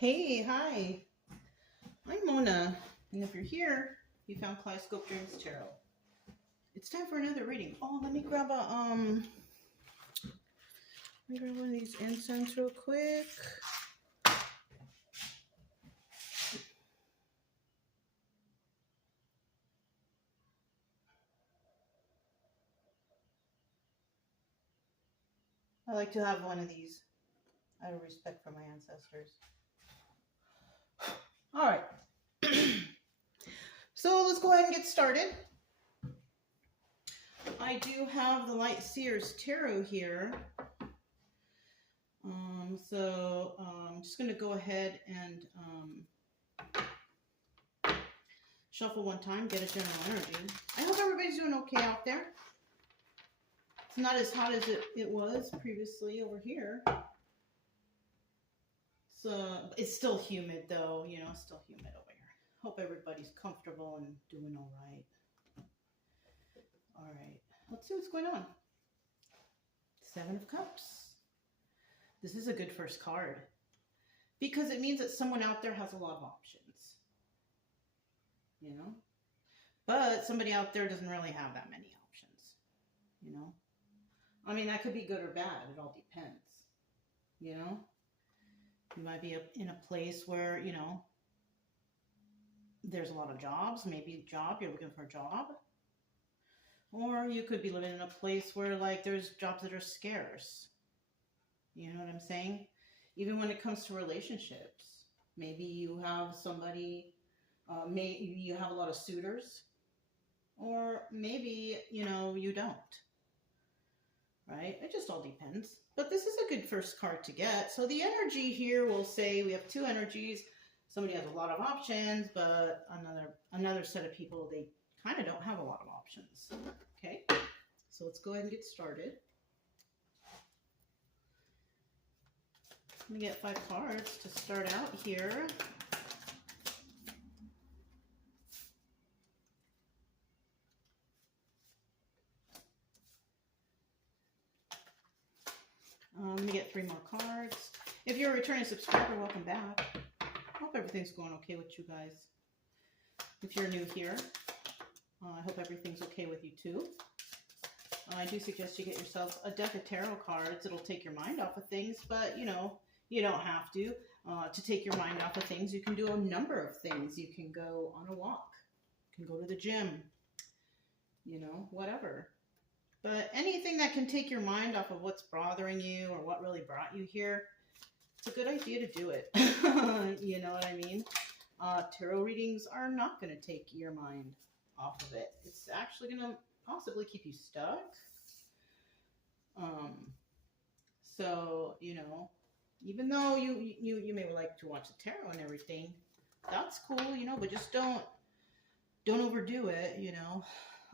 Hey, hi. I'm Mona, and if you're here, you found Kaleidoscope Dreams Tarot. It's time for another reading. Oh, let me grab one of these incense real quick. I like to have one of these out of respect for my ancestors. All right. So let's go ahead and get started. I do have the Light Seers Tarot here. I'm just going to go ahead and shuffle one time, get a general energy. I hope everybody's doing okay out there. It's not as hot as it was previously over here. So it's still humid though, it's still humid over here. Hope everybody's comfortable and doing all right. All right, let's see what's going on. Seven of Cups. This is a good first card because it means that someone out there has a lot of options, but somebody out there doesn't really have that many options, I mean, that could be good or bad. It all depends, You might be in a place where, there's a lot of jobs. Maybe you're looking for a job. Or you could be living in a place where, like, there's jobs that are scarce. You know what I'm saying? Even when it comes to relationships. Maybe you have somebody, maybe you have a lot of suitors. Or maybe, you don't. Right? It just all depends. But this is a good first card to get. So the energy here will say we have two energies. Somebody has a lot of options, but another set of people, they kind of don't have a lot of options. Okay, so let's go ahead and get started. I'm going to get 5 cards to start out here. I'm going to get 3 more cards. If you're a returning subscriber, welcome back. Hope everything's going okay with you guys. If you're new here, I hope everything's okay with you too. I do suggest you get yourself a deck of tarot cards. It'll take your mind off of things, but you don't have to. To take your mind off of things, you can do a number of things. You can go on a walk. You can go to the gym. Whatever. But anything that can take your mind off of what's bothering you or what really brought you here, it's a good idea to do it. You know what I mean? Tarot readings are not going to take your mind off of it. It's actually going to possibly keep you stuck. So, even though you may like to watch the tarot and everything, that's cool, but just don't overdo it,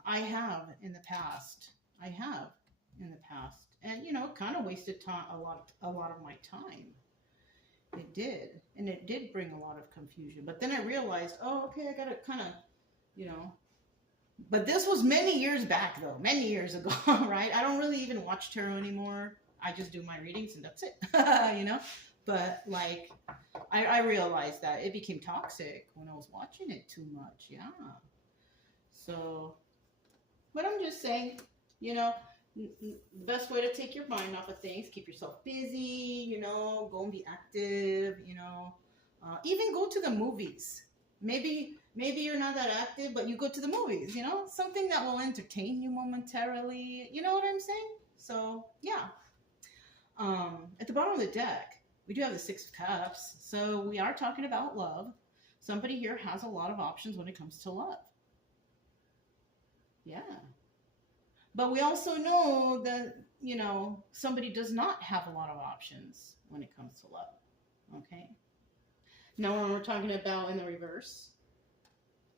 I have in the past. And, kind of wasted time, a lot of my time. It did. And it did bring a lot of confusion. But then I realized, oh, okay, I got to kind of, But this was many years back, though. Many years ago, right? I don't really even watch tarot anymore. I just do my readings and that's it, But, like, I realized that it became toxic when I was watching it too much. Yeah. So, but I'm just saying, the best way to take your mind off of things, keep yourself busy, go and be active, even go to the movies. Maybe you're not that active, but you go to the movies, something that will entertain you momentarily. You know what I'm saying? So, yeah. At the bottom of the deck, we do have the 6 of Cups. So we are talking about love. Somebody here has a lot of options when it comes to love. Yeah. But we also know that, somebody does not have a lot of options when it comes to love. Okay? Now, when we're talking about in the reverse,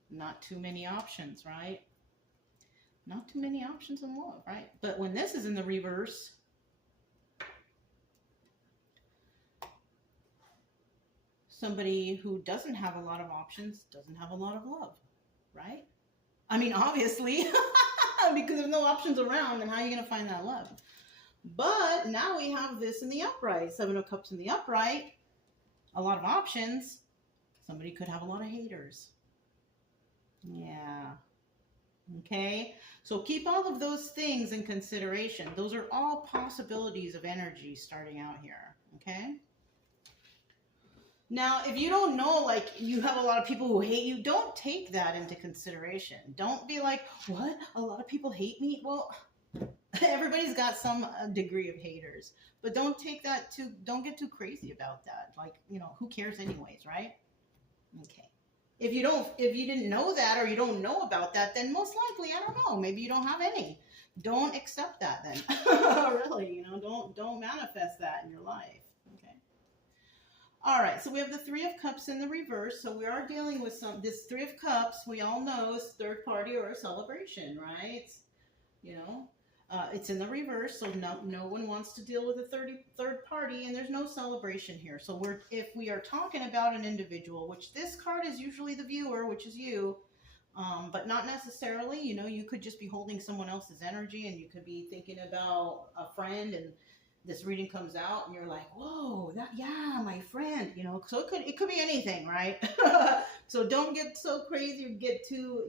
not too many options, right? Not too many options in love, right? But when this is in the reverse, somebody who doesn't have a lot of options doesn't have a lot of love, right? I mean, obviously, because there's no options around, then how are you going to find that love? But now we have this in the upright, 7 of Cups in the upright. a lot of options, somebody could have a lot of haters. Yeah. Okay. So keep all of those things in consideration. Those are all possibilities of energy starting out here. Okay. Now, if you don't know, like, you have a lot of people who hate you, don't take that into consideration. Don't be like, what? A lot of people hate me? Well, everybody's got some degree of haters, but don't get too crazy about that. Like, who cares anyways, right? Okay. If you didn't know that, or you don't know about that, then most likely, I don't know, maybe you don't have any. Don't accept that then. Really, don't manifest that in your life. Okay. All right, so we have the Three of Cups in the reverse. So we are dealing with this Three of Cups, we all know, is third party or a celebration, right? It's in the reverse, so no one wants to deal with a third party, and there's no celebration here. So if we are talking about an individual, which this card is usually the viewer, which is you, but not necessarily. You could just be holding someone else's energy, and you could be thinking about a friend, and this reading comes out, and you're like, whoa, my friend. So it could be anything, right? So don't get so crazy or get too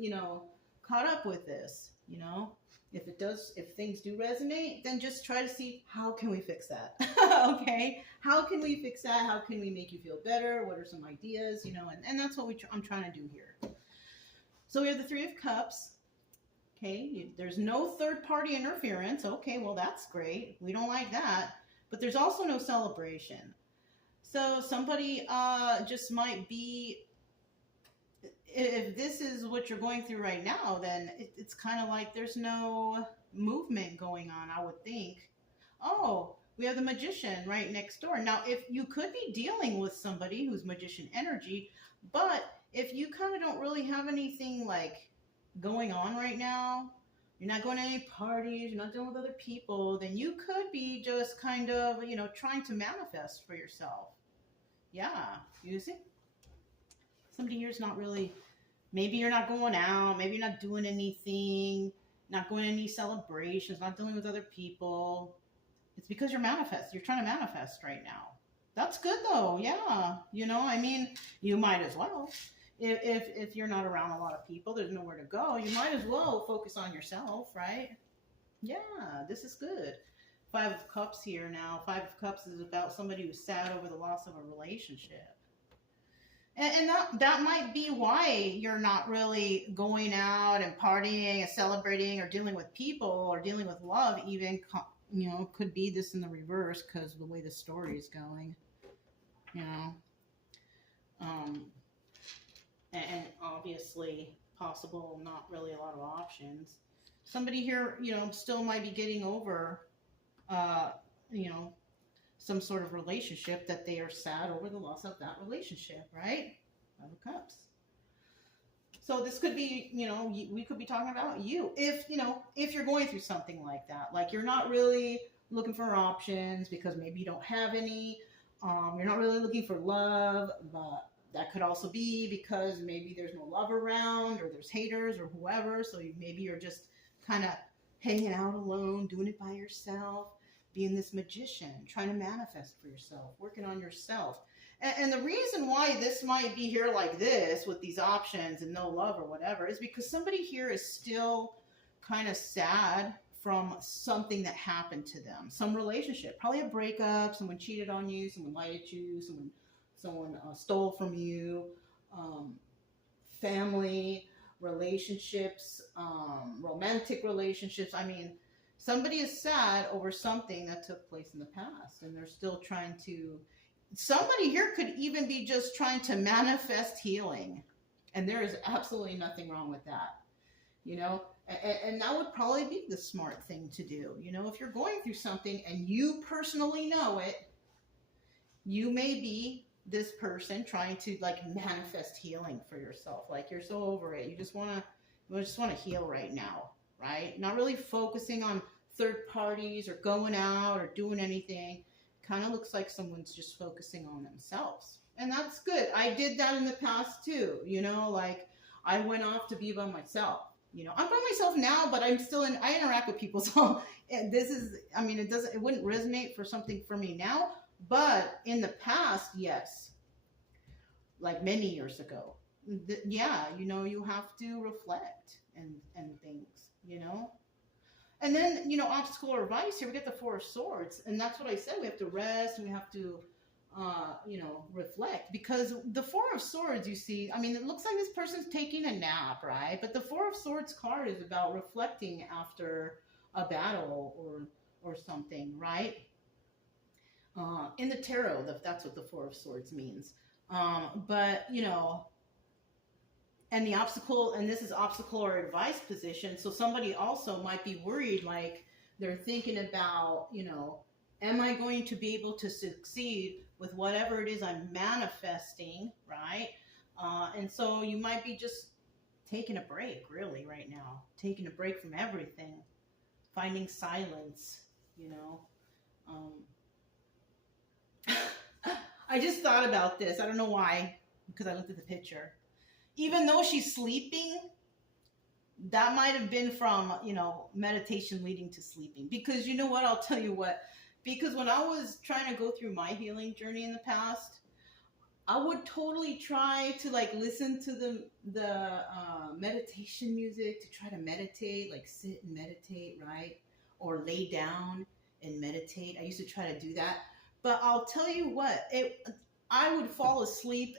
caught up with this. If things do resonate, then just try to see, how can we fix that? Okay, how can we fix that? How can we make you feel better? What are some ideas? And that's what I'm trying to do here. So we have the Three of Cups. Okay, there's no third party interference. Okay, well, that's great. We don't like that. But there's also no celebration. So somebody just might be, if this is what you're going through right now, then it's kind of like there's no movement going on, I would think. Oh, we have the Magician right next door. Now, if you could be dealing with somebody who's Magician energy, but if you kind of don't really have anything like going on right now, you're not going to any parties, you're not dealing with other people, then you could be just kind of, trying to manifest for yourself. Yeah, you see? Somebody here's not really, maybe you're not going out, maybe you're not doing anything, not going to any celebrations, not dealing with other people. It's because you're trying to manifest right now. That's good though, yeah. You might as well. If you're not around a lot of people, there's nowhere to go, you might as well focus on yourself, right? Yeah, this is good. Five of Cups here now. Five of Cups is about somebody who's sad over the loss of a relationship. And that might be why you're not really going out and partying and celebrating or dealing with people or dealing with love even, could be this in the reverse because of the way the story is going, and obviously possible, not really a lot of options. Somebody here, still might be getting over, some sort of relationship that they are sad over the loss of that relationship, right? Five of Cups. So this could be, we could be talking about you. If you're going through something like that, like you're not really looking for options because maybe you don't have any, you're not really looking for love, but that could also be because maybe there's no love around or there's haters or whoever. So maybe you're just kind of hanging out alone, doing it by yourself, being this magician, trying to manifest for yourself, working on yourself. And the reason why this might be here like this with these options and no love or whatever is because somebody here is still kind of sad from something that happened to them. Some relationship, probably a breakup, someone cheated on you, someone lied at you, someone stole from you, family, relationships, romantic relationships. Somebody is sad over something that took place in the past, and they're still trying to, somebody here could even be just trying to manifest healing, and there is absolutely nothing wrong with that, and that would probably be the smart thing to do. If you're going through something and you personally know it, you may be this person trying to manifest healing for yourself. Like you're so over it, you just want to heal right now, right? Not really focusing on third parties or going out or doing anything. Kind of looks like someone's just focusing on themselves, and that's good. I did that in the past too. I went off to be by myself. I'm by myself now, but I interact with people. So this is, it wouldn't resonate for something for me now, but in the past, yes. like many years ago. Yeah, you know, you have to reflect and things, you know. And then, you know, obstacle or vice, here we get the Four of Swords. And that's what I said. We have to rest and we have to, you know, reflect. Because the Four of Swords, you see, I mean, it looks like this person's taking a nap, right? But the Four of Swords card is about reflecting after a battle or something, right? In the tarot, that's what the Four of Swords means. But, you know, and the obstacle, and this is obstacle or advice position. So somebody also might be worried, like they're thinking about, you know, am I going to be able to succeed with whatever it is I'm manifesting, right? And so you might be just taking a break, really, right now, taking a break from everything, finding silence, you know. I just thought about this. I don't know why, because I looked at the picture. Even though she's sleeping, that might have been from, you know, meditation leading to sleeping. Because you know what? I'll tell you what. Because when I was trying to go through my healing journey in the past, I would totally try to like listen to the meditation music to try to meditate, like sit and meditate, right? Or lay down and meditate. I used to try to do that. But I'll tell you what, I would fall asleep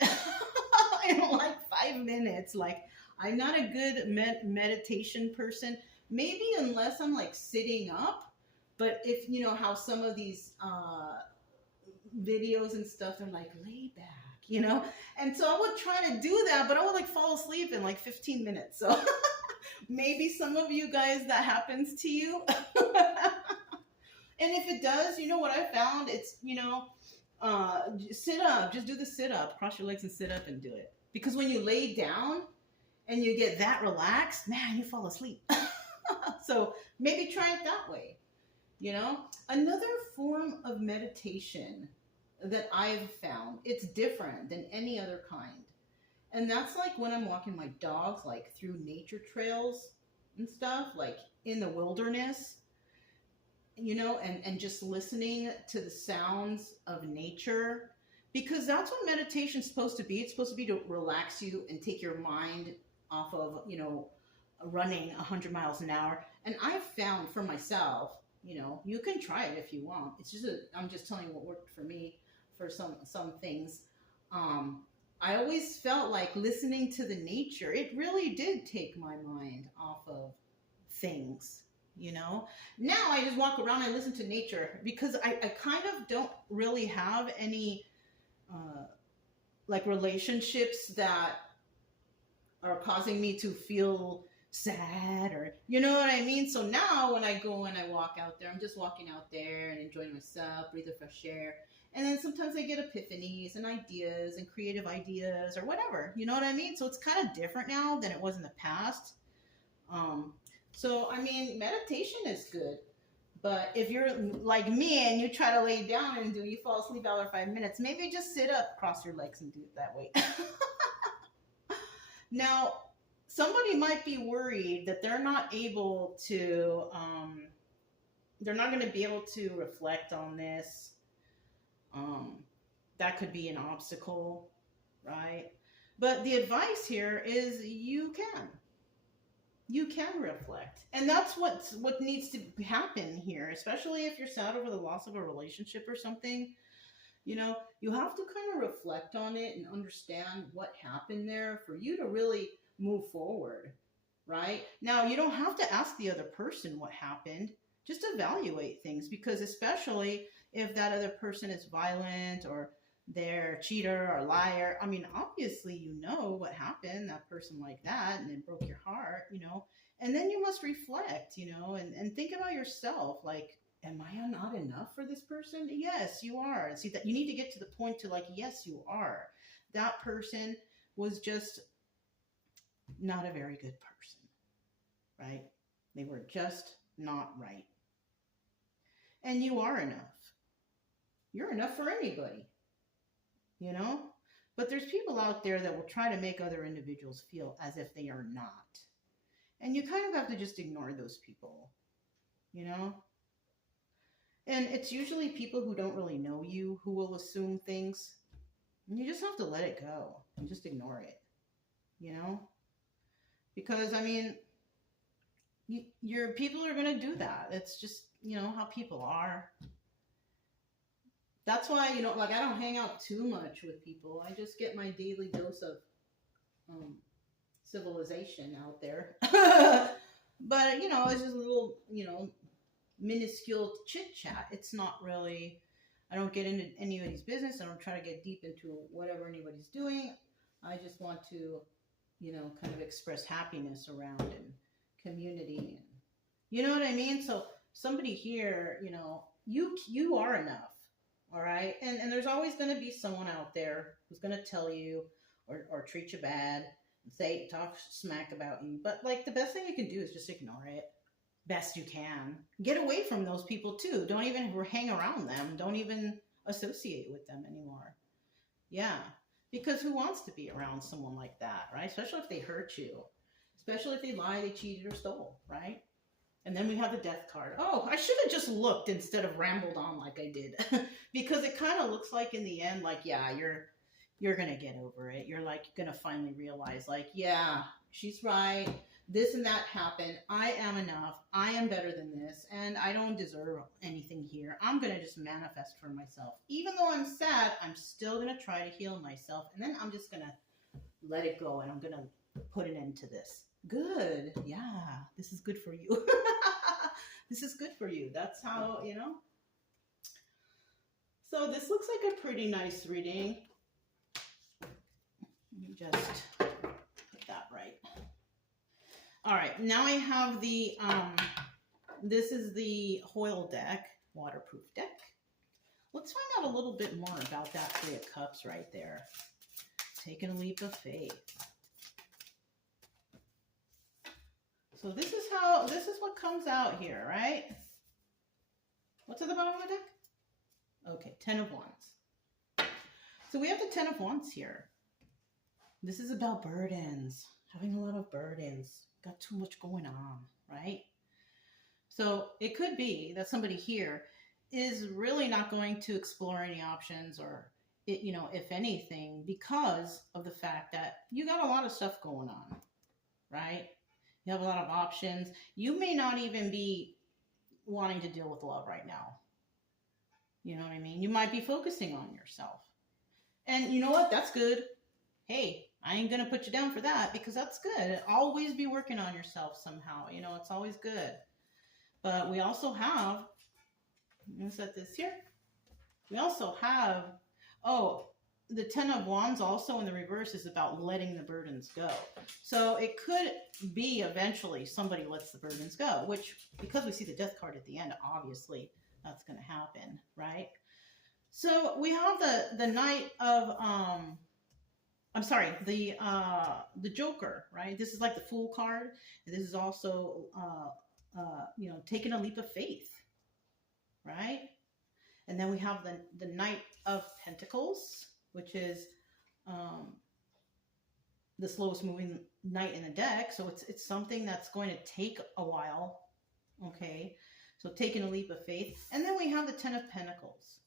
in like 5 minutes. Like, I'm not a good meditation person. Maybe unless I'm like sitting up. But if, you know, how some of these videos and stuff, they're like, lay back, you know? And so I would try to do that, but I would like fall asleep in like 15 minutes. So maybe some of you guys, that happens to you. And if it does, you know what I found? It's, you know, sit up. Just do the sit up. Cross your legs and sit up and do it. Because when you lay down and you get that relaxed, man, you fall asleep. So maybe try it that way. You know, another form of meditation that I've found, it's different than any other kind. And that's like when I'm walking my dogs, like through nature trails and stuff, like in the wilderness, you know, and just listening to the sounds of nature, because that's what meditation's supposed to be. It's supposed to be to relax you and take your mind off of, you know, running 100 miles an hour. And I've found for myself, you know, you can try it if you want. It's just I'm just telling you what worked for me for some things. I always felt like listening to the nature, it really did take my mind off of things, you know. Now I just walk around and listen to nature because I kind of don't really have any like relationships that are causing me to feel sad, or you know what I mean. So now when I go and I walk out there, I'm just walking out there and enjoying myself, breathe the fresh air. And then sometimes I get epiphanies and ideas and creative ideas or whatever, you know what I mean. So it's kind of different now than it was in the past. So I mean, meditation is good, but if you're like me and you try to lay down and you fall asleep after 5 minutes, maybe just sit up, cross your legs, and do it that way. Now, somebody might be worried that they're not able to, they're not going to be able to reflect on this. That could be an obstacle, right? But the advice here is you can reflect. And that's what needs to happen here, especially if you're sad over the loss of a relationship or something. You know, you have to kind of reflect on it and understand what happened there for you to really move forward, right? Now, you don't have to ask the other person what happened. Just evaluate things, because especially if that other person is violent or they're a cheater or liar, I mean, obviously you know what happened, that person like that, and it broke your heart, you know, and then you must reflect, you know, and think about yourself, like, am I not enough for this person? Yes, you are. See, that you need to get to the point to like, yes, you are. That person was just not a very good person, right? They were just not right. And you are enough. You're enough for anybody, you know? But there's people out there that will try to make other individuals feel as if they are not. And you kind of have to just ignore those people, you know? And it's usually people who don't really know you who will assume things, And you just have to let it go and just ignore it, you know? Because, I mean, your people are going to do that. It's just, you know, how people are. That's why, you know, like I don't hang out too much with people. I just get my daily dose of civilization out there. But, you know, it's just a little, you know, minuscule chit chat. It's not really, I don't get into anybody's business. I don't try to get deep into whatever anybody's doing. I just want to, you know, kind of express happiness around and community. And, you know what I mean? So somebody here, you know, you are enough. All right. And there's always going to be someone out there who's going to tell you or treat you bad and talk smack about you. But like the best thing you can do is just ignore it best you can. Get away from those people too. Don't even hang around them. Don't even associate with them anymore. Yeah. Because who wants to be around someone like that, right? Especially if they hurt you. Especially if they lied, they cheated, or stole, right? And then we have the death card. Oh, I should have just looked instead of rambled on like I did. Because it kind of looks like in the end, like, yeah, you're going to get over it. You're like going to finally realize, like, yeah, she's right. This and that happened. I am enough. I am better than this. And I don't deserve anything here. I'm going to just manifest for myself. Even though I'm sad, I'm still going to try to heal myself. And then I'm just going to let it go. And I'm going to put an end to this. Good. Yeah, this is good for you. This is good for you. That's how, you know. So this looks like a pretty nice reading. Let me just put that right. All right, now I have the, this is the Hoyle deck, waterproof deck. Let's find out a little bit more about that Three of Cups right there. Taking a leap of faith. So this is what comes out here, right? What's at the bottom of the deck? Okay, Ten of Wands. So we have the Ten of Wands here. This is about burdens, having a lot of burdens. Got too much going on, right? So it could be that somebody here is really not going to explore any options or, you know, if anything, because of the fact that you got a lot of stuff going on, right? You have a lot of options. You may not even be wanting to deal with love right now. You know what I mean? You might be focusing on yourself. And you know what? That's good. Hey, I ain't going to put you down for that because that's good. Always be working on yourself somehow. You know, it's always good. But we also have, I'm going to set this here. We also have, the Ten of Wands also in the reverse is about letting the burdens go. So it could be eventually somebody lets the burdens go, which because we see the Death card at the end, obviously that's going to happen, right? So we have the Knight of, the Joker, right? This is like the Fool card. And this is also, you know, taking a leap of faith, right? And then we have the Knight of Pentacles, which is the slowest moving knight in the deck. So it's something that's going to take a while, okay? So taking a leap of faith. And then we have the Ten of Pentacles,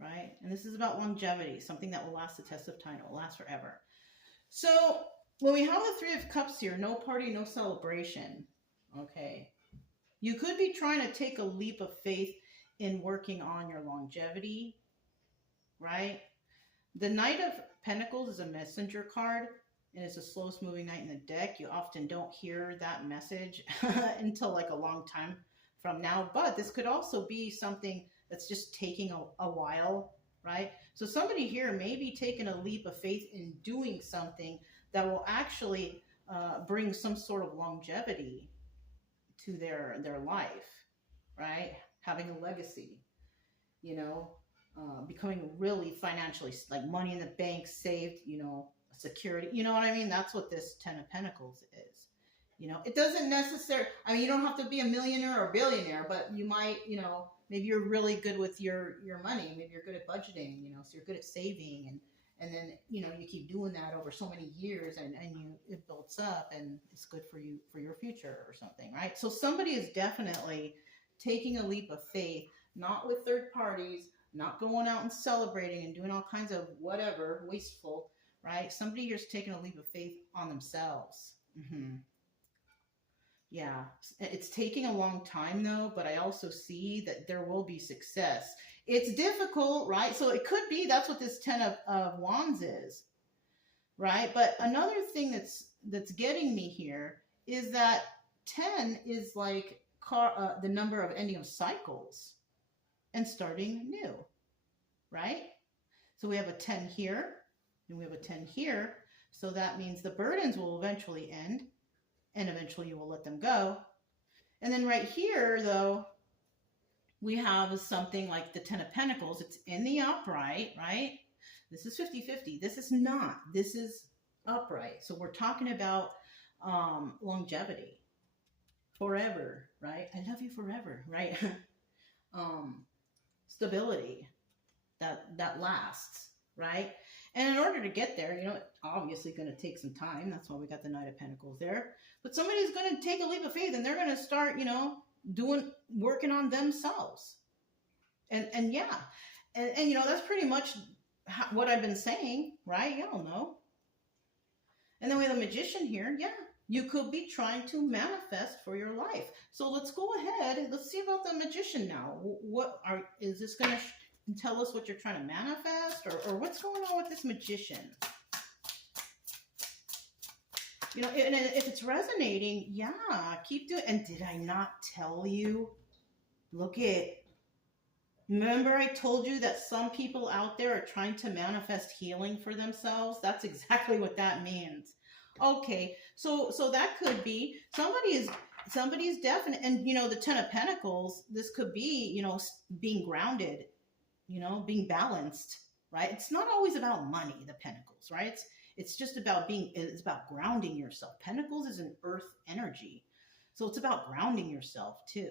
right? And this is about longevity, something that will last the test of time. It will last forever. So when we have the Three of Cups here, no party, no celebration, okay? You could be trying to take a leap of faith in working on your longevity, right? The Knight of Pentacles is a messenger card, and it's the slowest moving knight in the deck. You often don't hear that message until like a long time from now, but this could also be something that's just taking a while, right? So somebody here may be taking a leap of faith in doing something that will actually bring some sort of longevity to their life, right? Having a legacy, you know, becoming really financially, like money in the bank, saved, you know, security, you know what I mean? That's what this Ten of Pentacles is. You know, it doesn't necessarily, I mean, you don't have to be a millionaire or billionaire, but you might, you know, maybe you're really good with your money. Maybe you're good at budgeting, you know, so you're good at saving, and then, you know, you keep doing that over so many years and it builds up and it's good for you, for your future or something, right? So somebody is definitely taking a leap of faith, not with third parties, not going out and celebrating and doing all kinds of whatever, wasteful, right? Somebody here's taking a leap of faith on themselves. Yeah, it's taking a long time though, but I also see that there will be success. It's difficult, right? So it could be that's what this Ten of Wands is, right? But another thing that's getting me here is that 10 is like the number of ending of cycles and starting new, right? So we have a 10 here, and we have a 10 here. So that means the burdens will eventually end, and eventually you will let them go. And then right here, though, we have something like the 10 of Pentacles. It's in the upright, right? This is 50-50. This is not. This is upright. So we're talking about longevity. Forever, right? I love you forever, right? Stability that lasts, right? And in order to get there, you know, it's obviously going to take some time. That's why we got the Knight of Pentacles there. But somebody's going to take a leap of faith and they're going to start, you know, working on themselves. And yeah. And you know, that's pretty much what I've been saying, right? Y'all know. And then we have the Magician here. Yeah. You could be trying to manifest for your life. So let's go ahead. Let's see about the Magician now. Is this going to tell us what you're trying to manifest, or what's going on with this Magician? You know, and if it's resonating, yeah, keep doing it. And did I not tell you? Look at, remember I told you that some people out there are trying to manifest healing for themselves? That's exactly what that means. Okay, so that could be somebody's definite, and you know, the 10 of Pentacles, this could be, you know, being grounded, you know, being balanced, right? It's not always about money, the Pentacles, right? It's just about it's about grounding yourself. Pentacles is an earth energy. So it's about grounding yourself too.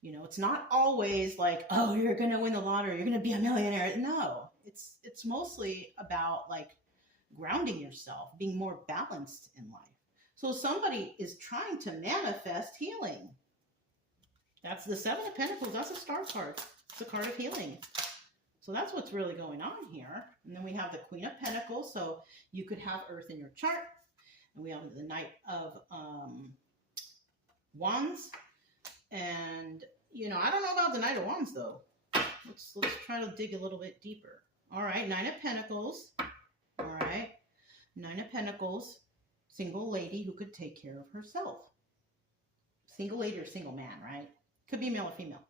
You know, it's not always like, oh, you're going to win the lottery, you're going to be a millionaire. No, it's mostly about like grounding yourself, being more balanced in life. So somebody is trying to manifest healing. That's the 7 of Pentacles. That's a star card. It's a card of healing. So that's what's really going on here. And then we have the Queen of Pentacles. So you could have Earth in your chart. And we have the Knight of Wands. And, you know, I don't know about the Knight of Wands, though. Let's try to dig a little bit deeper. All right, 9 of Pentacles. All right, 9 of Pentacles. Single lady who could take care of herself. Single lady or single man, right? Could be male or female.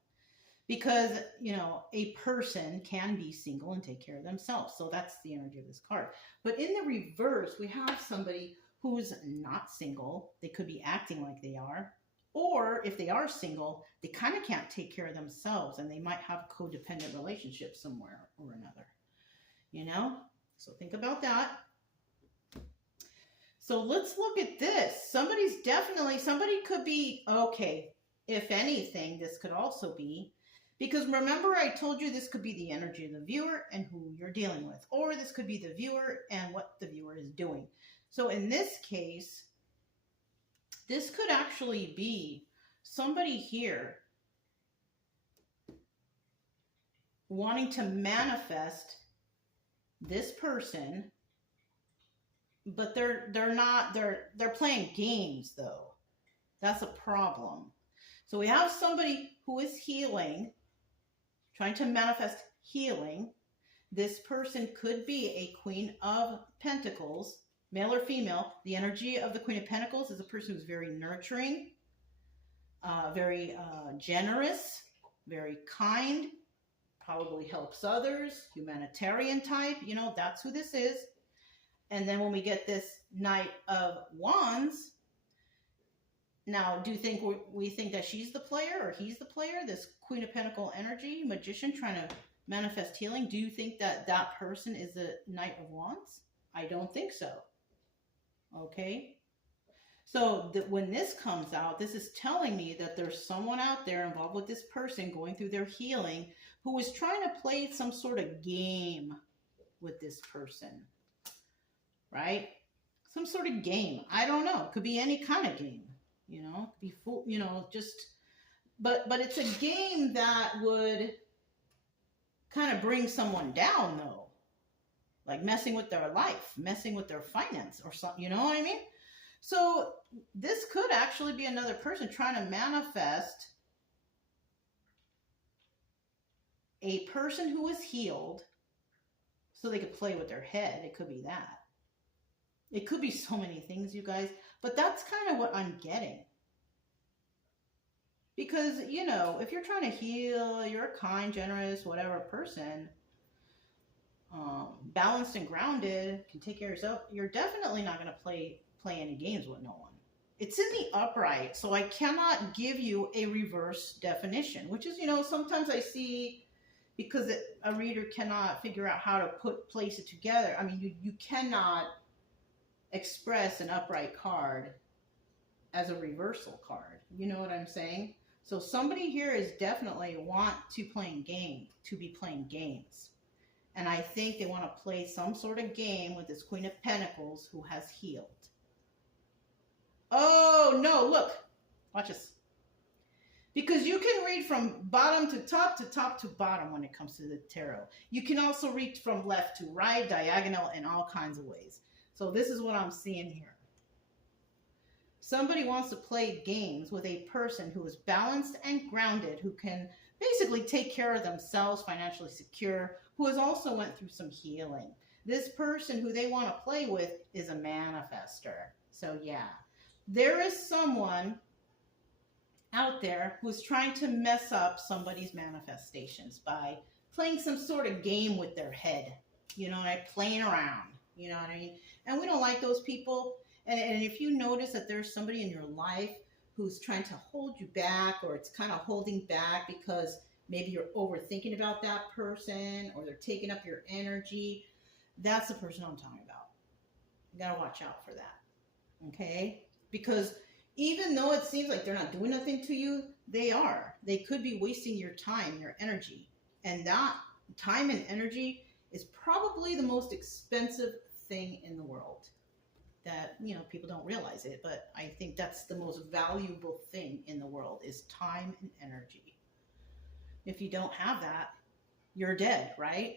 Because, you know, a person can be single and take care of themselves. So that's the energy of this card. But in the reverse, we have somebody who's not single. They could be acting like they are. Or if they are single, they kind of can't take care of themselves. And they might have a codependent relationship somewhere or another. You know? So think about that. So let's look at this. Somebody could be, okay, if anything, this could also be, because remember I told you this could be the energy of the viewer and who you're dealing with, or this could be the viewer and what the viewer is doing. So in this case, this could actually be somebody here wanting to manifest this person, but they're playing games though. That's a problem. So we have somebody who is healing, trying to manifest healing. This person could be a Queen of Pentacles, male or female. The energy of the Queen of Pentacles is a person who's very nurturing, very generous, very kind, probably helps others, humanitarian type. You know, that's who this is. And then when we get this Knight of Wands, now, do you think we think that she's the player or he's the player? This Queen of Pentacle energy, Magician trying to manifest healing. Do you think that that person is the Knight of Wands? I don't think so. Okay. So when this comes out, this is telling me that there's someone out there involved with this person going through their healing who is trying to play some sort of game with this person. Right? Some sort of game. I don't know. It could be any kind of game. You know, be full, you know, just, but it's a game that would kind of bring someone down though, like messing with their life, messing with their finance or something, you know what I mean? So this could actually be another person trying to manifest a person who was healed so they could play with their head. It could be that. It could be so many things, you guys, but that's kind of what I'm getting. Because, you know, if you're trying to heal, you're a kind, generous, whatever person, balanced and grounded, can take care of yourself, you're definitely not going to play any games with no one. It's in the upright, so I cannot give you a reverse definition, which is, you know, sometimes I see, because a reader cannot figure out how to place it together. I mean, you cannot express an upright card as a reversal card. You know what I'm saying? So somebody here is definitely want to be playing games. And I think they want to play some sort of game with this Queen of Pentacles who has healed. Oh, no, look. Watch this. Because you can read from bottom to top to bottom when it comes to the tarot. You can also read from left to right, diagonal, in all kinds of ways. So this is what I'm seeing here. Somebody wants to play games with a person who is balanced and grounded, who can basically take care of themselves, financially secure, who has also went through some healing. This person who they want to play with is a manifester. So yeah, there is someone out there who's trying to mess up somebody's manifestations by playing some sort of game with their head, you know, like playing around, you know what I mean? And we don't like those people. And if you notice that there's somebody in your life who's trying to hold you back, or it's kind of holding back because maybe you're overthinking about that person, or they're taking up your energy, that's the person I'm talking about. You got to watch out for that, okay? Because even though it seems like they're not doing nothing to you, they are. They could be wasting your time, your energy. And that time and energy is probably the most expensive thing in the world. That, you know, people don't realize it, but I think that's the most valuable thing in the world is time and energy. If you don't have that, you're dead, right?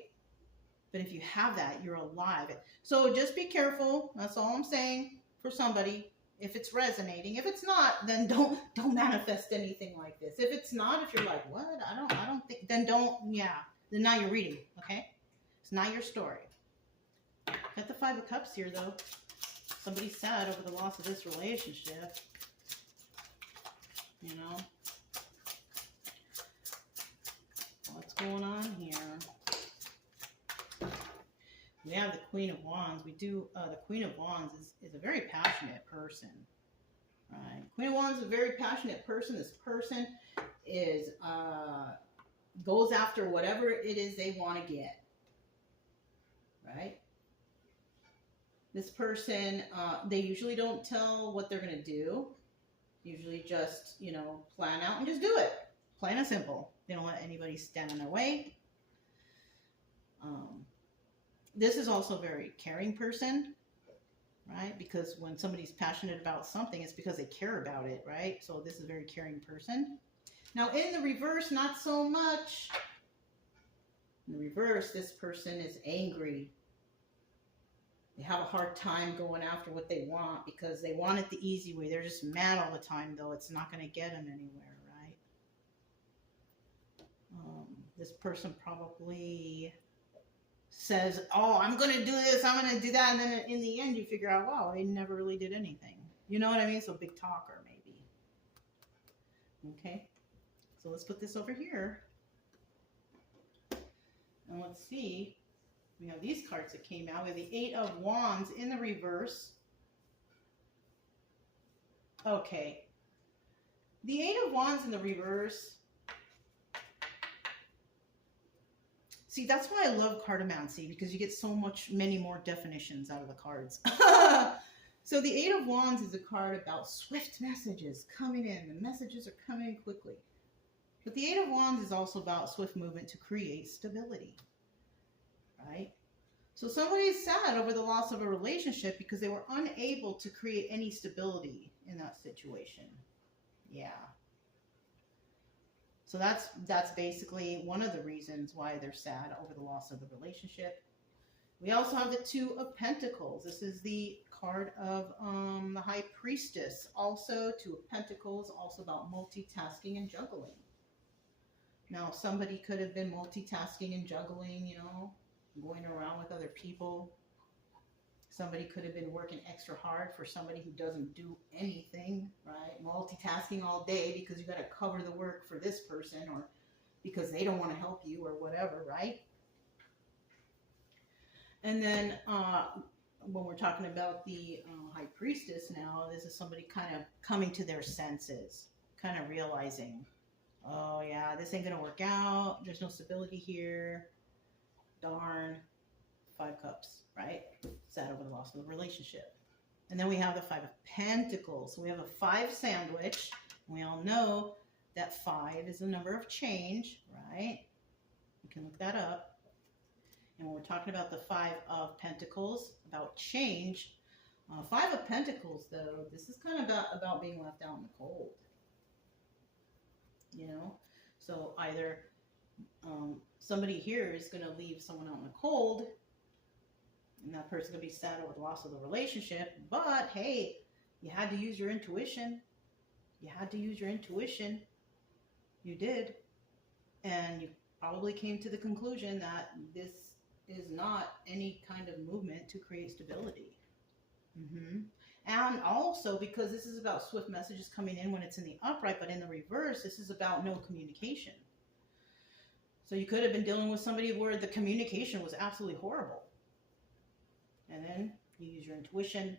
But if you have that, you're alive. So just be careful. That's all I'm saying for somebody. If it's resonating, if it's not, then don't manifest anything like this. If it's not, if you're like, what? I don't think, then don't, yeah. Then now you're reading, okay? It's not your story. Got the Five of Cups here, though. Somebody's sad over the loss of this relationship. You know? What's going on here? We have the Queen of Wands. We do, the Queen of Wands is a very passionate person. Right? Queen of Wands is a very passionate person. This person is, goes after whatever it is they want to get. Right? This person, they usually don't tell what they're going to do. Usually just, you know, plan out and just do it. Plain and simple. They don't let anybody stand in their way. This is also a very caring person, right? Because when somebody's passionate about something, it's because they care about it, right? So this is a very caring person. Now in the reverse, not so much. In the reverse, this person is angry. They have a hard time going after what they want because they want it the easy way. They're just mad all the time, though. It's not going to get them anywhere, right? This person probably says, oh, I'm going to do this, I'm going to do that. And then in the end, you figure out, wow, they never really did anything. You know what I mean? So big talker, maybe. Okay. So let's put this over here. And let's see. We have these cards that came out. We have the Eight of Wands in the reverse. Okay. The Eight of Wands in the reverse. See, that's why I love cartomancy, because you get so many more definitions out of the cards. So the Eight of Wands is a card about swift messages coming in. The messages are coming in quickly. But the Eight of Wands is also about swift movement to create stability. Right? So somebody is sad over the loss of a relationship because they were unable to create any stability in that situation. Yeah. So that's basically one of the reasons why they're sad over the loss of the relationship. We also have the Two of Pentacles. This is the card of the High Priestess. Also, Two of Pentacles, also about multitasking and juggling. Now, somebody could have been multitasking and juggling, you know, going around with other people. Somebody could have been working extra hard for somebody who doesn't do anything, right? Multitasking all day because you got to cover the work for this person, or because they don't want to help you, or whatever, right? And then when we're talking about the High Priestess now, this is somebody kind of coming to their senses, kind of realizing, oh yeah, this ain't going to work out. There's no stability here. Darn. 5 Cups, right? Sad over the loss of the relationship. And then we have the 5 of Pentacles. So we have a 5 sandwich. We all know that 5 is the number of change, right? You can look that up. And when we're talking about the 5 of Pentacles, about change, 5 of Pentacles, though, this is kind of about being left out in the cold. You know? So either somebody here is going to leave someone out in the cold, and that person's going to be sad over the loss of the relationship. But, hey, you had to use your intuition. You had to use your intuition. You did. And you probably came to the conclusion that this is not any kind of movement to create stability. And also, because this is about swift messages coming in when it's in the upright, but in the reverse, this is about no communication. So you could have been dealing with somebody where the communication was absolutely horrible. And then you use your intuition,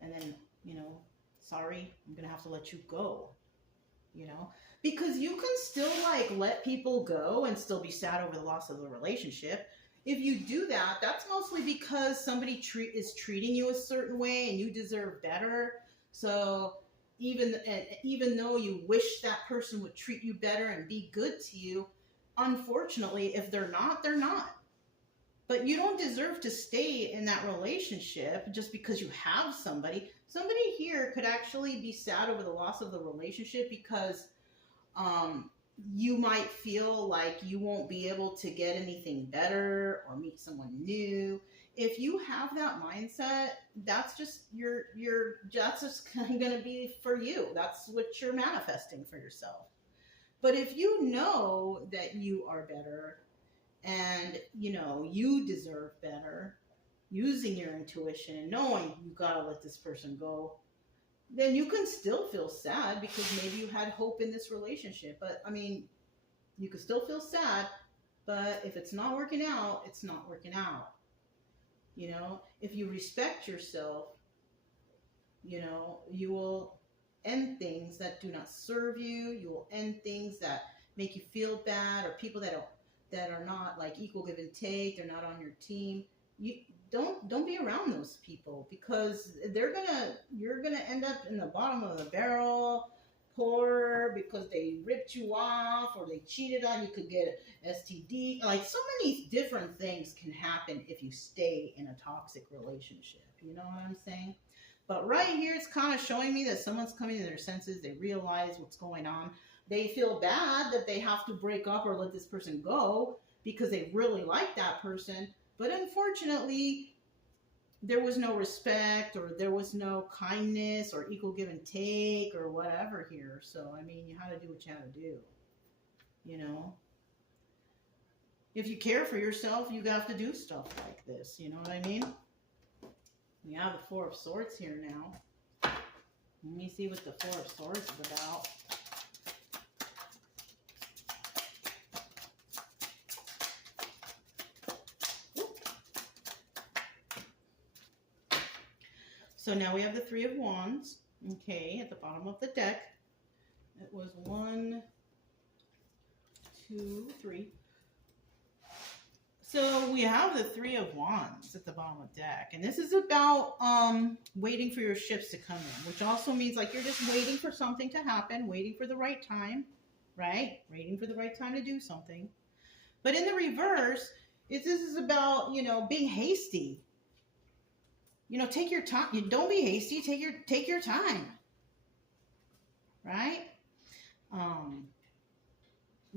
and then, you know, sorry, I'm going to have to let you go, you know, because you can still like let people go and still be sad over the loss of the relationship. If you do that, that's mostly because somebody is treating you a certain way and you deserve better. So even though you wish that person would treat you better and be good to you, unfortunately, if they're not, they're not. But you don't deserve to stay in that relationship just because you have somebody. Somebody here could actually be sad over the loss of the relationship because you might feel like you won't be able to get anything better or meet someone new. If you have that mindset, that's just that's just going to be for you. That's what you're manifesting for yourself. But if you know that you are better, and, you know, you deserve better, using your intuition and knowing you gotta let this person go, then you can still feel sad because maybe you had hope in this relationship. But, I mean, you can still feel sad, but if it's not working out, it's not working out. You know, if you respect yourself, you know, you will end things that do not serve you. You will end things that make you feel bad, or people that are not like equal give and take. They're not on your team. You don't be around those people, because you're gonna end up in the bottom of the barrel, poor, because they ripped you off or they cheated on you. Could get STD. Like, so many different things can happen if you stay in a toxic relationship. You know what I'm saying? But right here, it's kind of showing me that someone's coming to their senses. They realize what's going on. They feel bad that they have to break up or let this person go because they really like that person. But unfortunately, there was no respect, or there was no kindness or equal give and take or whatever here. So, I mean, you had to do what you had to do. You know? If you care for yourself, you have to do stuff like this. You know what I mean? We have the Four of Swords here now. Let me see what the Four of Swords is about. So now we have the Three of Wands, okay, at the bottom of the deck. It was 1, 2, 3. So we have the Three of Wands at the bottom of the deck. And this is about waiting for your ships to come in, which also means like you're just waiting for something to happen, waiting for the right time, right? Waiting for the right time to do something. But in the reverse, this is about, you know, being hasty. You know, take your time. You don't be hasty. Take your time. Right?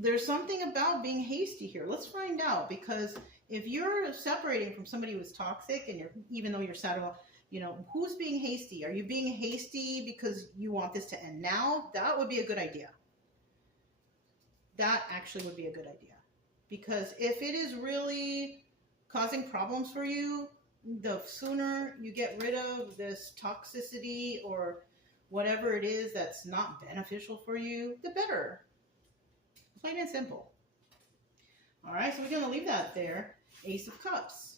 there's something about being hasty here. Let's find out, because if you're separating from somebody who's toxic, and you're, even though you're sad about, who's being hasty? Are you being hasty because you want this to end now? That would be a good idea. That actually would be a good idea. Because if it is really causing problems for you, the sooner you get rid of this toxicity or whatever it is that's not beneficial for you, the better. Plain and simple. All right, so we're going to leave that there. Ace of Cups,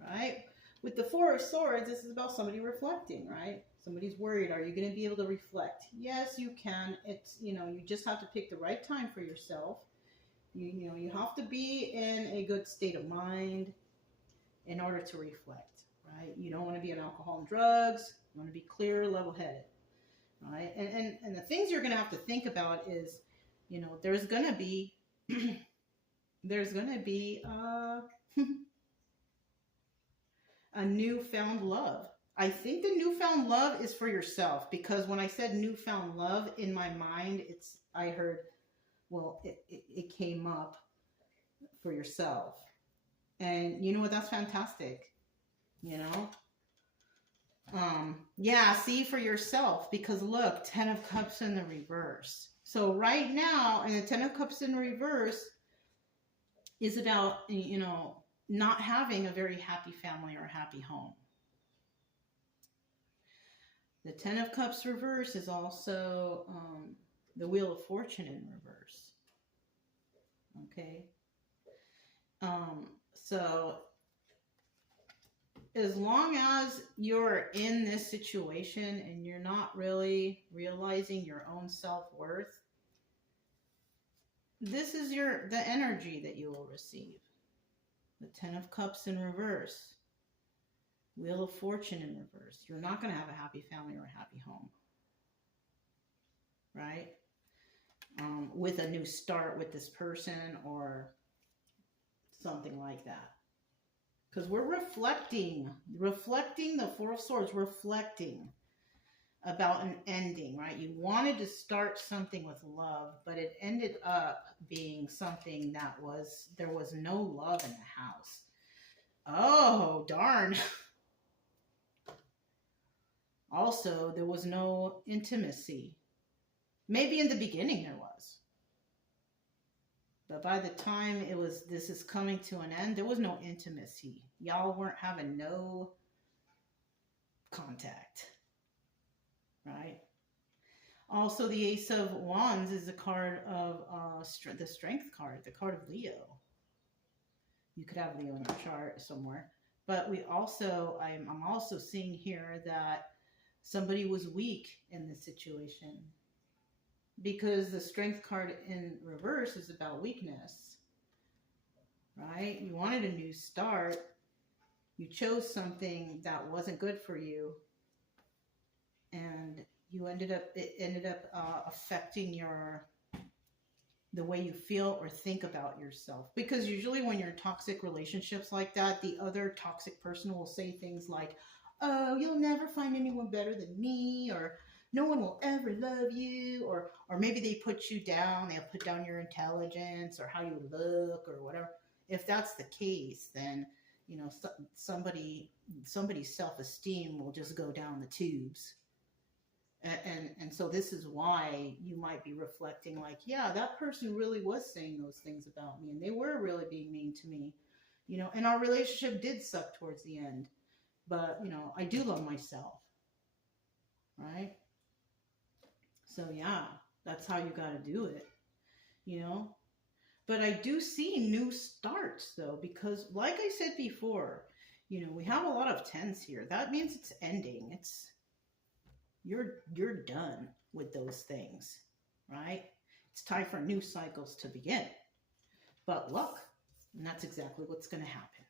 right? With the Four of Swords, this is about somebody reflecting, right? Somebody's worried. Are you going to be able to reflect? Yes, you can. It's, you just have to pick the right time for yourself. You have to be in a good state of mind in order to reflect, right? You don't want to be on alcohol and drugs. You want to be clear, level-headed, right? And the things you're going to have to think about is, there's going to be a newfound love. I think the newfound love is for yourself, because when I said newfound love, in my mind, I heard, well, it came up for yourself. And you know what? That's fantastic. Yeah, see, for yourself, because look, 10 of Cups in the reverse. So right now, and the 10 of Cups in reverse is about, not having a very happy family or happy home. The 10 of Cups reverse is also the Wheel of Fortune in reverse. Okay. So as long as you're in this situation and you're not really realizing your own self-worth, this is the energy that you will receive. The 10 of Cups in reverse. Wheel of Fortune in reverse. You're not going to have a happy family or a happy home. Right? With a new start with this person or something like that. Because we're reflecting the Four of Swords, reflecting about an ending, right? You wanted to start something with love, but it ended up being something there was no love in the house. Oh, darn. Also, there was no intimacy. Maybe in the beginning there was. But by the time this is coming to an end, there was no intimacy. Y'all weren't having no contact. Right? Also, the Ace of Wands is a card of the Strength card, the card of Leo. You could have Leo in your chart somewhere. But I'm also seeing here that somebody was weak in this situation. Because the Strength card in reverse is about weakness. Right? You wanted a new start. You chose something that wasn't good for you. And it ended up affecting the way you feel or think about yourself. Because usually when you're in toxic relationships like that, the other toxic person will say things like, oh, you'll never find anyone better than me, or no one will ever love you, or maybe they put you down, they'll put down your intelligence or how you look or whatever. If that's the case, then, somebody's self-esteem will just go down the tubes. And so this is why you might be reflecting like, yeah, that person really was saying those things about me, and they were really being mean to me, and our relationship did suck towards the end. But, I do love myself, right? So, yeah, that's how you got to do it, But I do see new starts, though, because like I said before, we have a lot of 10s here. That means it's ending. You're done with those things, right? It's time for new cycles to begin. But look, and that's exactly what's going to happen.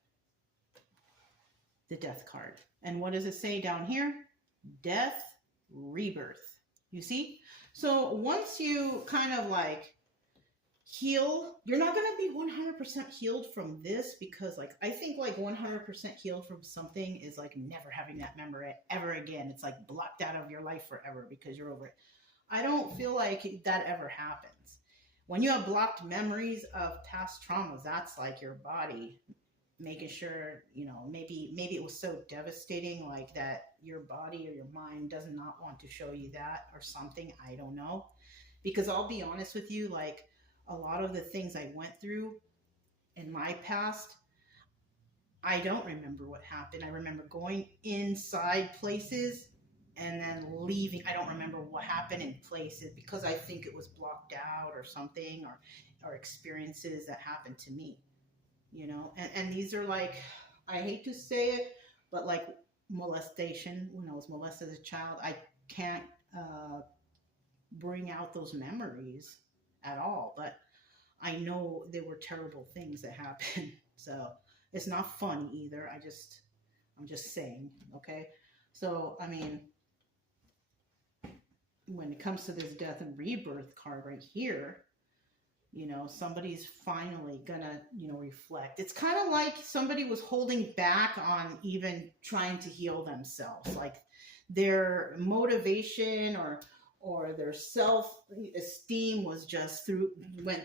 The Death card. And what does it say down here? Death, rebirth. You see? So once you kind of like heal, you're not going to be 100% healed from this, because like I think like 100% healed from something is like never having that memory ever again. It's like blocked out of your life forever because you're over it. I don't feel like that ever happens. When you have blocked memories of past traumas, that's like your body making sure, maybe it was so devastating, like that your body or your mind does not want to show you that or something. I don't know. Because I'll be honest with you, like a lot of the things I went through in my past, I don't remember what happened. I remember going inside places and then leaving. I don't remember what happened in places because I think it was blocked out or something, or experiences that happened to me, and these are like, I hate to say it, but like molestation. When I was molested as a child, I can't bring out those memories at all, but I know there were terrible things that happened. So it's not fun either. I'm just saying, okay? So, I mean, when it comes to this death and rebirth card right here, somebody's finally gonna, reflect. It's kind of like somebody was holding back on even trying to heal themselves. Like their motivation or their self-esteem went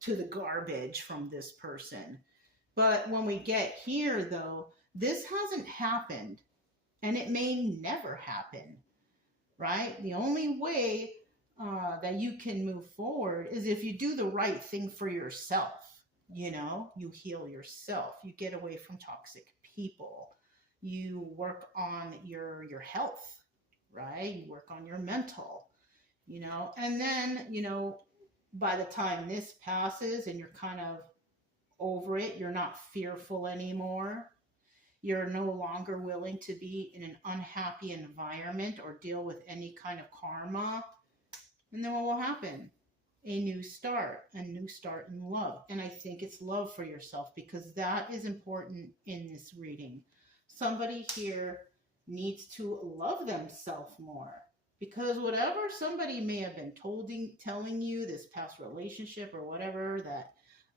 to the garbage from this person. But when we get here, though, this hasn't happened, and it may never happen, right? The only way that you can move forward is if you do the right thing for yourself. You heal yourself. You get away from toxic people. You work on your health, right? You work on your mental, and then, by the time this passes and you're kind of over it, you're not fearful anymore. You're no longer willing to be in an unhappy environment or deal with any kind of karma. And then what will happen? A new start in love. And I think it's love for yourself, because that is important in this reading. Somebody here needs to love themselves more, because whatever somebody may have been telling you, this past relationship or whatever, that,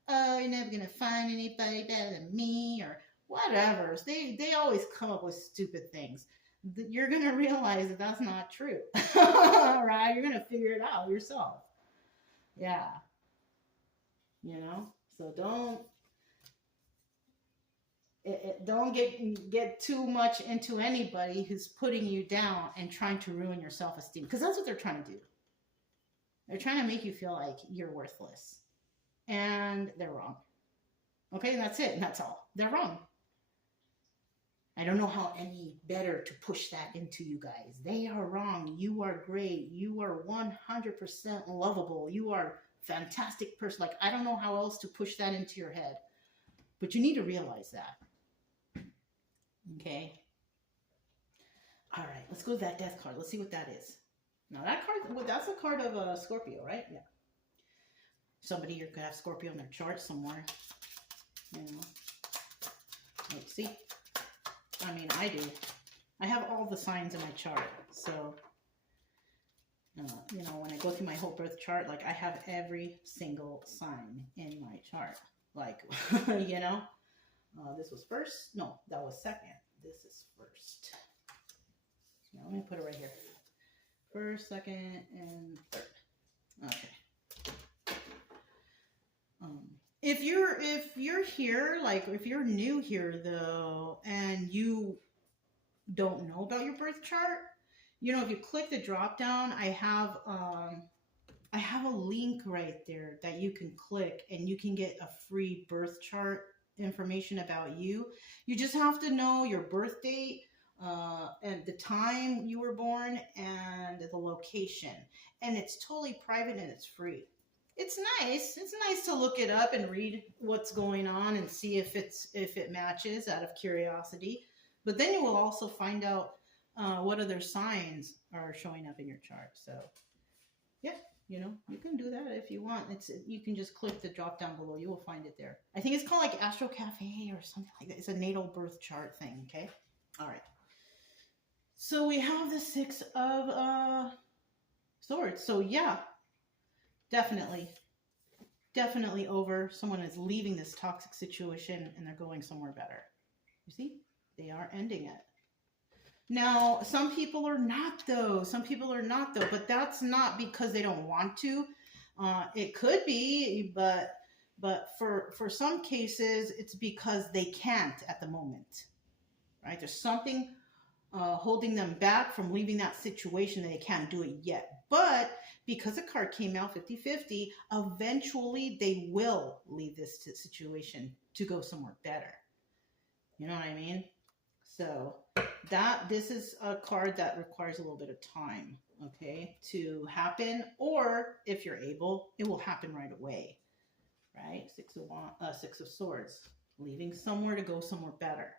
oh, you're never going to find anybody better than me, or whatever. They always come up with stupid things. You're going to realize that that's not true. Right? You're going to figure it out yourself. Yeah. So don't get too much into anybody who's putting you down and trying to ruin your self-esteem, because that's what they're trying to do. They're trying to make you feel like you're worthless, and they're wrong. Okay, and that's it, and that's all. They're wrong. I don't know how any better to push that into you guys. They are wrong. You are great. You are 100% lovable. You are a fantastic person. Like, I don't know how else to push that into your head, but you need to realize that. Okay. All right. Let's go to that death card. Let's see what that is. Now that card, well, that's a card of Scorpio, right? Yeah. Somebody here could have Scorpio in their chart somewhere. Let's see. I mean, I do. I have all the signs in my chart. So, when I go through my whole birth chart, like I have every single sign in my chart. Like, this was first. No, that was second. This is first. Now, let me put it right here. First, second, and third. Okay. If you're here, like if you're new here though, and you don't know about your birth chart, if you click the drop down, I have a link right there that you can click, and you can get a free birth chart information about you. You just have to know your birth date, and the time you were born, and the location, and it's totally private and it's free. It's nice. It's nice to look it up and read what's going on and see if it matches out of curiosity. But then you will also find out what other signs are showing up in your chart. So, yeah, you can do that if you want. You can just click the drop down below. You will find it there. I think it's called like Astro Cafe or something like that. It's a natal birth chart thing. Okay. All right. So we have the Six of Swords. So yeah. Definitely over. Someone is leaving this toxic situation and they're going somewhere better. You see? They are ending it. Now, some people are not though. But that's not because they don't want to. It could be, but for some cases, it's because they can't at the moment, right? There's something holding them back from leaving that situation that they can't do it yet. But because the card came out 50-50, eventually they will leave this situation to go somewhere better. You know what I mean? So this is a card that requires a little bit of time, okay, to happen. Or if you're able, it will happen right away, right? Six of Swords, leaving somewhere to go somewhere better.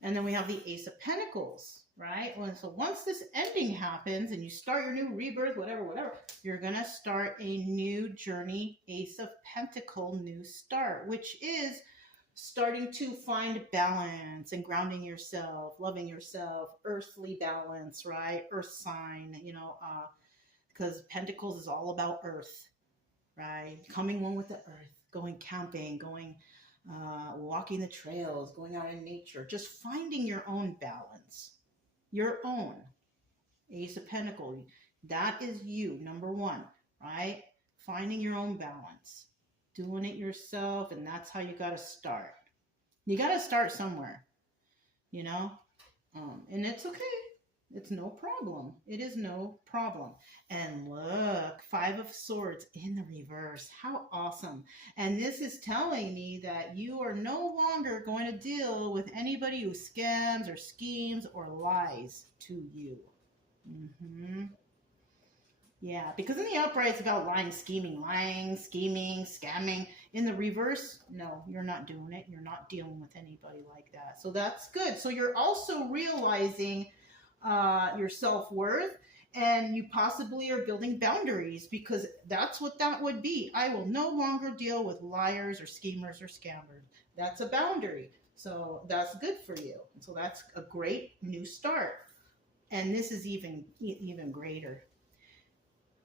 And then we have the Ace of Pentacles, right? So once this ending happens and you start your new rebirth, whatever, you're going to start a new journey, Ace of Pentacle, new start, which is starting to find balance and grounding yourself, loving yourself, earthly balance, right? Earth sign, because Pentacles is all about earth, right? Coming one with the earth, going camping, walking the trails, going out in nature, just finding your own balance, your own. Ace of Pentacles, that is you, number one, right? Finding your own balance, doing it yourself, and that's how you got to start. You got to start somewhere, and it's okay. It's no problem. It is no problem. And look, Five of Swords in the reverse. How awesome. And this is telling me that you are no longer going to deal with anybody who scams or schemes or lies to you. Yeah, because in the upright, it's about lying, scheming, scamming. In the reverse, no, you're not doing it. You're not dealing with anybody like that. So that's good. So you're also realizing your self-worth, and you possibly are building boundaries, because that's what that would be. I will no longer deal with liars or schemers or scammers. That's a boundary. So that's good for you. So that's a great new start. And this is even greater.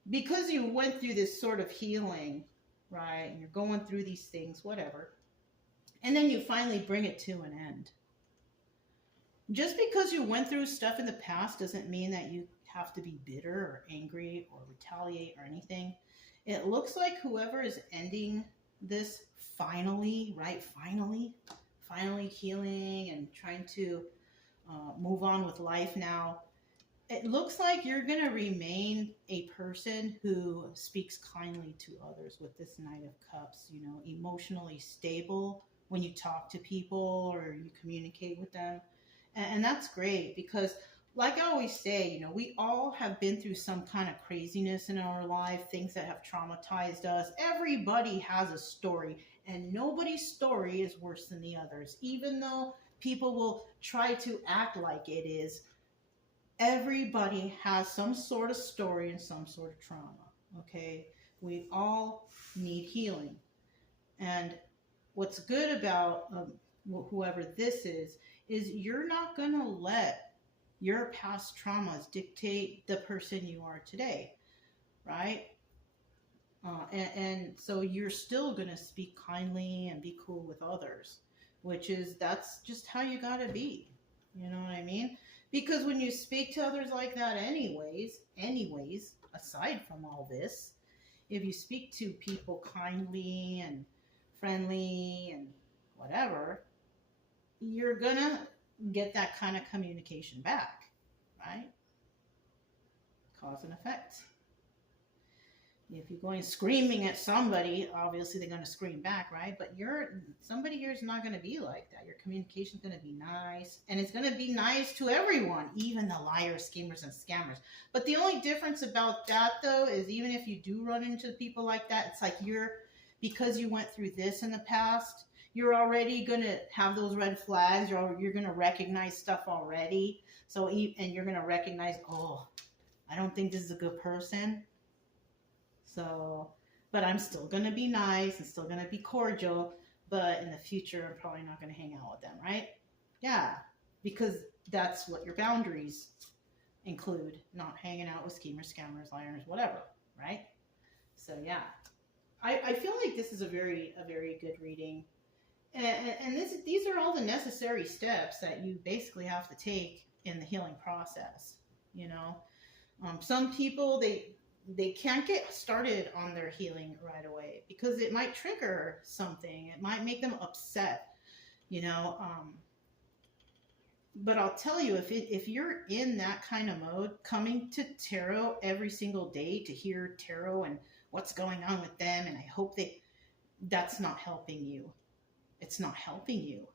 Because you went through this sort of healing, right? And you're going through these things, whatever. And then you finally bring it to an end. Just because you went through stuff in the past doesn't mean that you have to be bitter or angry or retaliate or anything. It looks like whoever is ending this finally, right? Finally healing and trying to move on with life now. It looks like you're going to remain a person who speaks kindly to others with this Knight of Cups, emotionally stable when you talk to people or you communicate with them. And that's great, because like I always say, we all have been through some kind of craziness in our life, things that have traumatized us. Everybody has a story, and nobody's story is worse than the others. Even though people will try to act like it is, everybody has some sort of story and some sort of trauma, okay? We all need healing. And what's good about whoever this is you're not going to let your past traumas dictate the person you are today, right? And so you're still going to speak kindly and be cool with others, that's just how you got to be. You know what I mean? Because when you speak to others like that anyways, aside from all this, if you speak to people kindly and friendly and whatever, you're gonna get that kind of communication back, right? Cause and effect. If you're going screaming at somebody, obviously they're going to scream back, right? But somebody here is not going to be like that. Your communication is going to be nice, and it's going to be nice to everyone, even the liars, schemers, and scammers. But the only difference about that, though, is even if you do run into people like that, it's like because you went through this in the past, you're already going to have those red flags. You're going to recognize stuff already. And you're going to recognize, oh, I don't think this is a good person. So, but I'm still going to be nice and still going to be cordial. But in the future, I'm probably not going to hang out with them, right? Yeah, because that's what your boundaries include. Not hanging out with schemers, scammers, liars, whatever, right? So, yeah. I feel like this is a very good reading. And these are all the necessary steps that you basically have to take in the healing process, Some people, they can't get started on their healing right away because it might trigger something. It might make them upset, you know. But I'll tell you, if you're in that kind of mode, coming to tarot every single day to hear tarot and what's going on with them, and I hope that's not helping you. It's not helping you.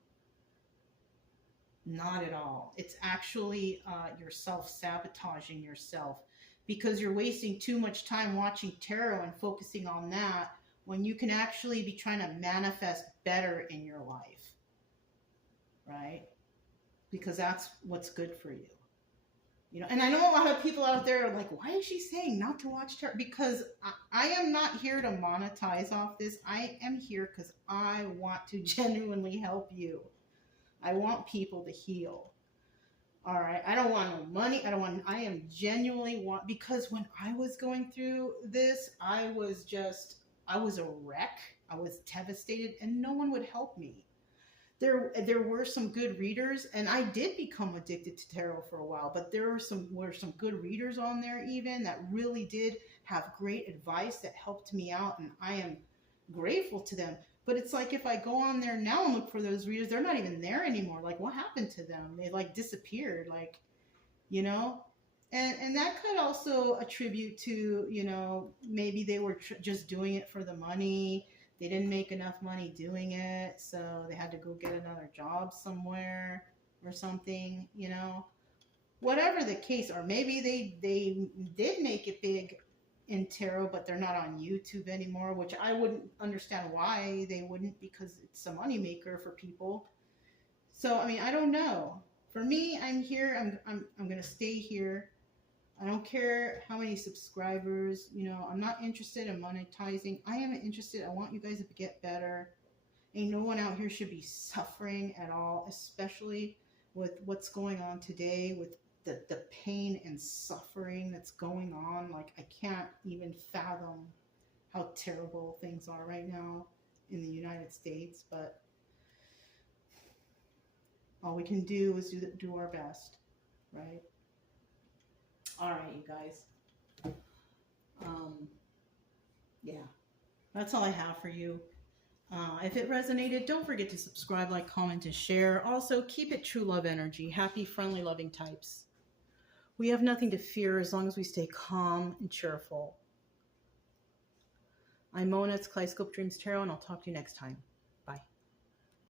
Not at all. It's actually yourself sabotaging yourself because you're wasting too much time watching tarot and focusing on that when you can actually be trying to manifest better in your life, right? Because that's what's good for you. You know, and I know a lot of people out there are like, why is she saying not to watch tarot? Because I am not here to monetize off this. I am here because I want to genuinely help you. I want people to heal. All right. I don't want no money. I am genuinely because when I was going through this, I was a wreck. I was devastated and no one would help me. There were some good readers and I did become addicted to tarot for a while, but there were some good readers on there even that really did have great advice that helped me out. And I am grateful to them. But it's like if I go on there now and look for those readers, they're not even there anymore. Like, what happened to them? They like disappeared, like, you know? And that could also attribute to, you know, maybe they were just doing it for the money. They didn't make enough money doing it, so they had to go get another job somewhere or something, you know? Whatever the case, or maybe they did make it big in tarot, but they're not on YouTube anymore, which I wouldn't understand why they wouldn't, because it's a moneymaker for people. So, I mean, I don't know. For me, I'm here. I'm going to stay here. I don't care how many subscribers, you know, I'm not interested in monetizing. I am interested. I want you guys to get better. Ain't no one out here should be suffering at all, especially with what's going on today with the pain and suffering that's going on. Like, I can't even fathom how terrible things are right now in the United States, but all we can do is do our best, right? All right, you guys. Yeah, that's all I have for you. If it resonated, don't forget to subscribe, like, comment, and share. Also, keep it true love energy. Happy, friendly, loving types. We have nothing to fear as long as we stay calm and cheerful. I'm Mona, it's Kaleidoscope Dreams Tarot, and I'll talk to you next time.